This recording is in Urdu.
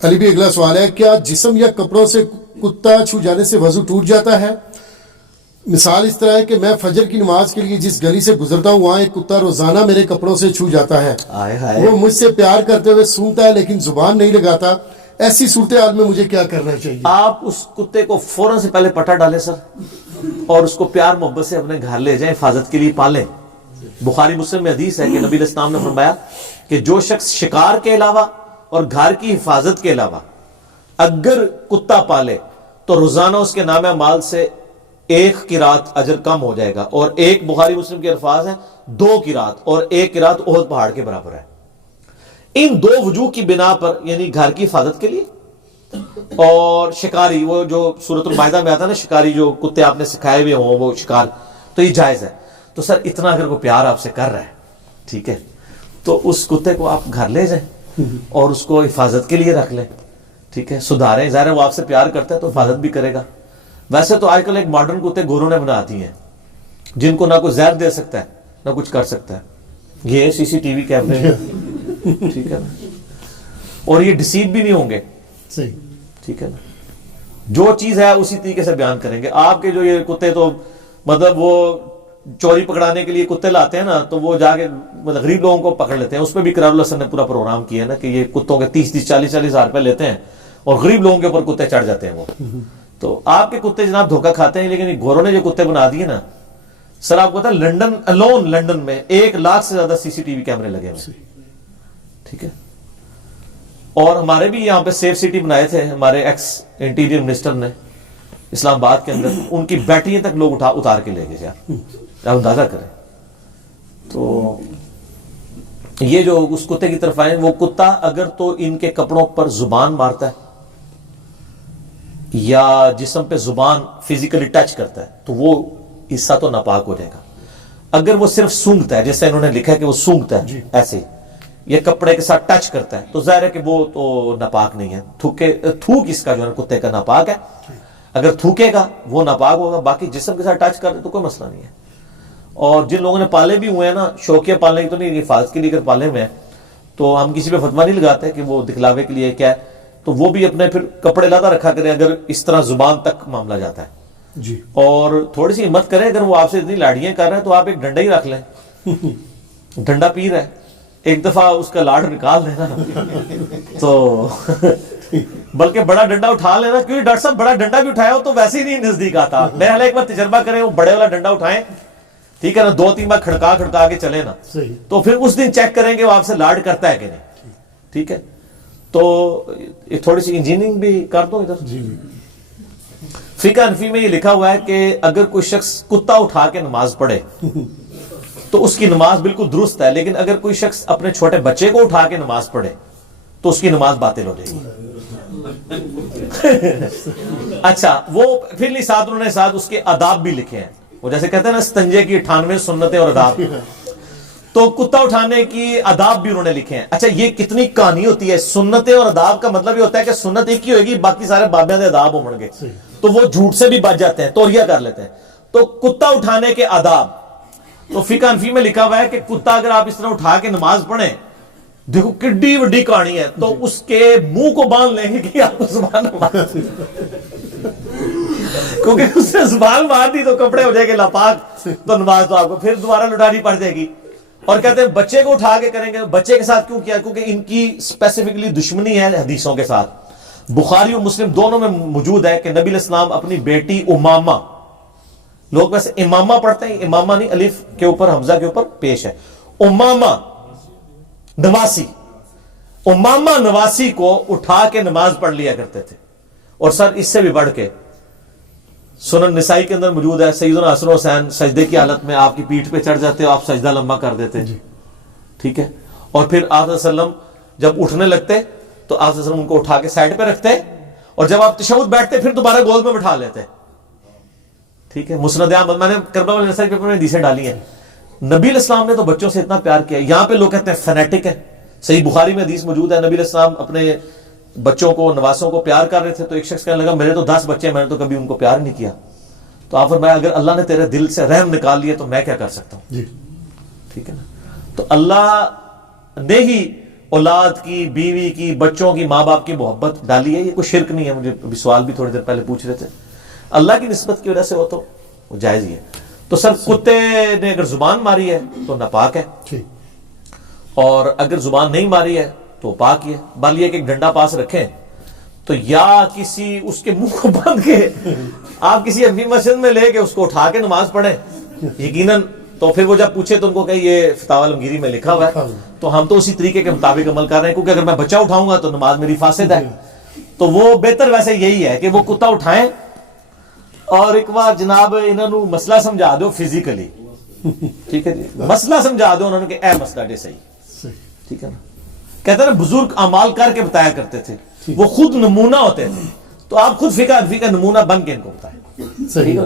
علی بھی اگلا سوال ہے، کیا جسم یا کپڑوں سے کتا چھو جانے سے وضو ٹوٹ جاتا ہے؟ مثال اس طرح ہے کہ میں فجر کی نماز کے لیے جس گلی سے گزرتا ہوں وہاں ایک کتا روزانہ میرے کپڑوں سے چھو جاتا ہے، وہ مجھ سے پیار کرتے ہوئے سونگتا ہے لیکن زبان نہیں لگاتا، ایسی صورتحال میں مجھے کیا کرنا چاہیے؟ آپ اس کتے کو فوراً سے پہلے پٹا ڈالیں سر، اور اس کو پیار محبت سے اپنے گھر لے جائیں، حفاظت کے لیے پالیں۔ بخاری مسلم میں حدیث ہے کہ نبی علیہ السلام نے فرمایا کہ جو شخص شکار کے علاوہ اور گھر کی حفاظت کے علاوہ اگر کتا پالے تو روزانہ اس کے نام اعمال سے 1 قرات اجر کم ہو جائے گا، اور ایک بخاری مسلم کے الفاظ ہیں 2 قرات، اور 1 قرات احد پہاڑ کے برابر ہے۔ ان 2 وجوہ کی بنا پر، یعنی گھر کی حفاظت کے لیے اور شکاری، وہ جو سورۃ المائدہ میں آتا ہے نا، شکاری جو کتے آپ نے سکھائے ہوئے ہوں وہ شکار، تو یہ جائز ہے۔ تو سر اتنا اگر کوئی پیار آپ سے کر رہا ہے، ٹھیک ہے، تو اس کتے کو آپ گھر لے جائیں اور اس کو حفاظت کے لیے رکھ لیں، ٹھیک ہے، سدھاریں، ظاہر ہے وہ آپ سے پیار کرتا ہے تو حفاظت بھی کرے گا۔ ویسے تو آج کل ایک ماڈرن کتے گوروں نے بنا دی ہیں جن کو نہ کوئی زہر دے سکتا ہے نہ کچھ کر سکتا ہے، یہ سی سی ٹی وی کیمرے، ٹھیک ہے نا، اور یہ ڈسیو بھی نہیں ہوں گے، صحیح، ٹھیک ہے نا، جو چیز ہے اسی طریقے سے بیان کریں گے۔ آپ کے جو یہ کتے تو مطلب وہ چوری پکڑانے کے لیے کتے لاتے ہیں نا، تو وہ جا کے مطلب غریب لوگوں کو پکڑ لیتے ہیں، اس پہ بھی قرار اللہ صلی اللہ علیہ وسلم نے پورا پروگرام کیا ہے نا کہ یہ کتوں کے 30-30 40-40 ہزار روپے لیتے ہیں اور غریب لوگوں کے اوپر کتے چڑھ جاتے ہیں وہ۔ تو آپ کے کتے جناب دھوکہ کھاتے ہیں، لیکن یہ گوروں نے جو کتے بنا دیے نا سر، آپ کو پتا ہے لنڈن الون، لنڈن میں 1 لاکھ سے زیادہ سی سی ٹی وی کیمرے لگے ہوئے، ٹھیک ہے، اور ہمارے بھی یہاں پہ سیف سٹی بنائے تھے ہمارے ایکس انٹیریئر منسٹر نے اسلام آباد کے اندر، ان کی بیٹریاں تک لوگ اتار کے لے گئے یار، آپ اندازہ کریں۔ تو یہ جو اس کتے کی طرف آئے، وہ کتا اگر تو ان کے کپڑوں پر زبان مارتا ہے یا جسم پہ زبان فزیکلی ٹچ کرتا ہے تو وہ حصہ تو ناپاک ہو جائے گا۔ اگر وہ صرف سونگتا ہے، جیسے انہوں نے لکھا ہے کہ وہ سونگتا ہے ایسے یہ کپڑے کے ساتھ ٹچ کرتا ہے، تو ظاہر ہے کہ وہ تو ناپاک نہیں ہے، تھوک اس کا جو ہے کتے کا ناپاک ہے، اگر تھوکے گا وہ ناپاک ہوگا، باقی جسم کے ساتھ ٹچ کر دے تو کوئی مسئلہ نہیں ہے۔ اور جن لوگوں نے پالے بھی ہوئے ہیں نا، شوقیہ پالنے کی تو نہیں، حفاظت کے لیے اگر پالے ہوئے ہیں تو ہم کسی پہ فتویٰ نہیں لگاتے کہ وہ دکھلاوے کے لیے کیا ہے، تو وہ بھی اپنے پھر کپڑے لاتا رکھا کریں اگر اس طرح زبان تک معاملہ جاتا ہے جی، اور تھوڑی سی ہمت کریں، اگر وہ آپ سے اتنی لاڑیاں کر رہے ہیں تو آپ ایک ڈنڈا ہی رکھ لیں، ڈنڈا پیر ہے، ایک دفعہ اس کا لاڑ نکال دینا تو بلکہ بڑا ڈنڈا اٹھا لینا، کیونکہ ڈاکٹر صاحب بڑا ڈنڈا بھی اٹھایا ہو تو ویسے ہی نہیں نزدیک آتا، میرے حال ایک بار تجربہ کریں، وہ بڑے والا ڈنڈا اٹھائیں، ٹھیک ہے نا، 2-3 بار کھڑکا کے چلے نا، تو پھر اس دن چیک کریں گے وہ آپ سے لاڈ کرتا ہے کہ نہیں، ٹھیک ہے۔ تو تھوڑی سی انجینئرنگ بھی کر دو ادھر۔ فقہ حنفی میں یہ لکھا ہوا ہے کہ اگر کوئی شخص کتا اٹھا کے نماز پڑھے تو اس کی نماز بالکل درست ہے، لیکن اگر کوئی شخص اپنے چھوٹے بچے کو اٹھا کے نماز پڑھے تو اس کی نماز باطل ہو جائے گی۔ اچھا، وہ پھر انہوں نے ساتھ اس کے آداب بھی لکھے ہیں، وہ جیسے کہتے ہیں نا استنجے کی 98 سنتیں اور آداب، تو کتا اٹھانے کی آداب بھی انہوں نے لکھے ہیں۔ اچھا، یہ کتنی کہانی ہوتی ہے، سنتیں اور آداب کا مطلب یہ ہوتا ہے کہ سنت ایک ہی ہوئے گی، باقی سارے بابیاں دے آداب ہوں گے، تو وہ جھوٹ سے بھی بچ جاتے ہیں، توریہ کر لیتے ہیں۔ تو کتا اٹھانے کے آداب، تو فقہ حنفی میں لکھا ہوا ہے کہ کتا اگر آپ اس طرح اٹھا کے نماز پڑھیں، دیکھو کڈی وڈی کہانی ہے، تو اس کے منہ کو باندھ لیں گے کہ آپ کو زبان مار، کیونکہ اس نے زبان مار دی تو کپڑے ہو جائے گے ناپاک، تو نماز تو آپ کو پھر دوبارہ لٹانی پڑ جائے گی۔ اور کہتے ہیں بچے کو اٹھا کے کریں گے، بچے کے ساتھ کیوں کیا؟ کیونکہ ان کی اسپیسیفکلی دشمنی ہے حدیثوں کے ساتھ، بخاری اور مسلم دونوں میں موجود ہے کہ نبی علیہ السلام اپنی بیٹی امامہ، لوگ ویسے امامہ پڑھتے ہیں، امامہ نہیں، الف کے اوپر حمزہ کے اوپر پیش ہے، امامہ نواسی، امامہ نواسی کو اٹھا کے نماز پڑھ لیا کرتے تھے۔ اور سر اس سے بھی بڑھ کے سنن نسائی کے اندر موجود ہے، سیدنا حسن حسین سجدے کی حالت میں آپ کی پیٹھ پہ چڑھ جاتے اور آپ سجدہ لمبا کر دیتے، ٹھیک ہے، اور پھر آپ صلی اللہ علیہ وسلم جب اٹھنے لگتے تو آپ صلی اللہ علیہ وسلم ان کو اٹھا کے سائڈ پہ رکھتے، اور جب آپ تشہد بیٹھتے پھر دوبارہ گود میں بٹھا لیتے، ٹھیک ہے۔ مسند احمد، میں نے کربلا والے نسائی پیپر میں حدیثیں ڈالی ہیں، نبی علیہ السلام نے تو بچوں سے اتنا پیار کیا، یہاں پہ لوگ کہتے ہیں فینیٹک ہے، صحیح بخاری میں حدیث موجود ہے، نبی علیہ السلام اپنے بچوں کو، نواسوں کو پیار کر رہے تھے، تو ایک شخص کہنے لگا میرے تو 10 بچے ہیں، میں نے تو کبھی ان کو پیار نہیں کیا، تو آپ فرمایا اگر اللہ نے تیرے دل سے رحم نکال لیے تو میں کیا کر سکتا ہوں، ٹھیک ہے نا۔ تو اللہ نے ہی اولاد کی، بیوی کی، بچوں کی، ماں باپ کی محبت ڈالی ہے، یہ کوئی شرک نہیں ہے. مجھے ابھی سوال بھی تھوڑی دیر پہلے پوچھ رہے تھے، اللہ کی نسبت کی وجہ سے ہو تو وہ جائز ہی ہے. تو سر کتے نے اگر زبان ماری ہے تو ناپاک ہے، ٹھیک. اور اگر زبان نہیں ماری ہے تو پاک ہی ہے. بل یہ کہ ایک ڈنڈا پاس رکھیں تو یا کسی اس کے منہ کو بند کے آپ کسی حنفی مسجد میں لے کے اس کو اٹھا کے نماز پڑھیں یقیناً. تو پھر وہ جب پوچھے تو ان کو کہ یہ فتاوی علمگیری میں لکھا ہوا ہے، تو ہم تو اسی طریقے کے مطابق عمل کر رہے ہیں، کیونکہ اگر میں بچہ اٹھاؤں گا تو نماز میری فاسد ہے. تو وہ بہتر ویسے یہی ہے کہ وہ کتا اٹھائیں اور ایک بار جناب انہوں نے مسئلہ سمجھا دو فزیکلی، ٹھیک ہے جی، مسئلہ سمجھا دو انہوں نے کہ اے مسئلہ ڈے صحیح، ٹھیک ہے نا. کہتے ہیں نا بزرگ اعمال کر کے بتایا کرتے تھے، وہ خود نمونہ ہوتے تھے، تو آپ خود فقہ نمونہ بن کے ان کو بتائیں. صحیح.